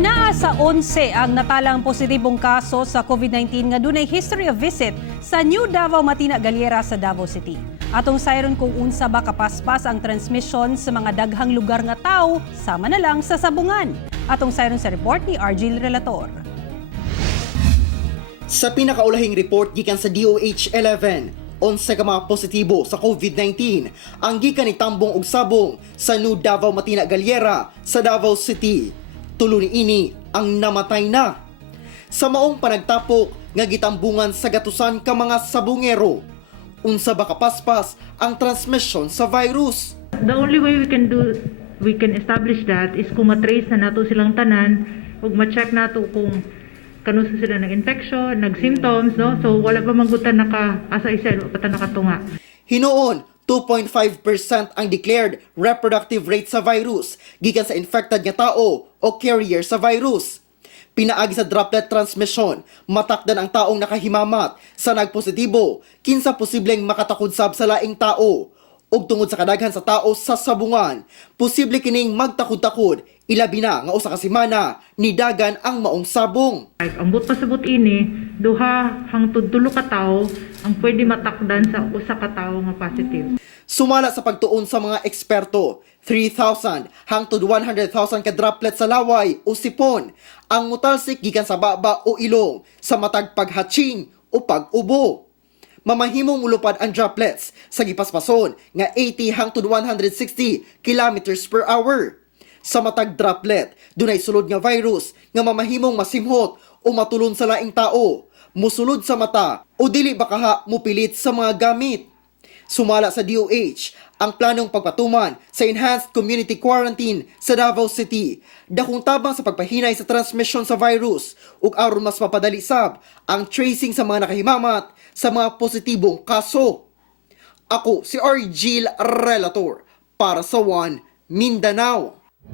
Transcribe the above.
Anaa sa 11 ang natalang positibong kaso sa COVID-19 nga dunay history of visit sa New Davao Matina Galliera sa Davao City. Atong sayron kung unsa ba kapaspas ang transmission sa mga daghang lugar nga tawo sama na lang sa sabungan. Atong sayron sa report ni Argil Relator. Sa pinakaulahing report gikan sa DOH-11, 11 ka mga positibo sa COVID-19 ang gikan ni Tambong ug Sabong sa New Davao Matina Galliera sa Davao City. Tulo niini ang namatay na. Sa maong panagtapok nga gitambungan sa gatusan ka mga sabungero, unsa ba kapaspas ang transmission sa virus? The only way we can establish that is kung matrace na nato silang tanan ug ma-check nato kung kano sila nag-infection, nag-symptoms, no? So wala pa magutan asa-isa pata nakatunga. Hinuon 2.5% ang declared reproductive rate sa virus gikan sa infected nga tao o carrier sa virus. Pinaagi sa droplet transmission, matakdan ang taong nakahimamat sa nagpositibo kinsa posibleng makatakudsab sa laing tao. Ug tungod sa kadaghan sa tao sa sabungan, posible kining magtakod-takod, ilabi na nga usa ka semana nidagan ang maong sabong. Ambot pa sabot ini, duha hangtod tulo ka tawo ang pwede matakdan sa usa ka tawo nga positive. Sumala sa pagtuon sa mga eksperto, 3,000 hangtod 100,000 ka droplet sa laway o sipon ang mutalsik gikan sa baba o ilong sa matag paghatching o pag-ubo. Mamahimong mulupad ang droplets sa gipaspason nga 80 hangtod 160 kilometers per hour. Sa matag droplet, dunay sulod nga virus nga mamahimong masimhot o matulon sa laing tao, musulod sa mata o dili bakaha mupilit sa mga gamit. Sumala sa DOH ang planong pagpatuman sa Enhanced Community Quarantine sa Davao City, dakong tabang sa pagpahinay sa transmission sa virus ug aron mas mapadali sab ang tracing sa mga nakahimamat sa mga positibong kaso. Ako si Argil Relator para sa One Mindanao.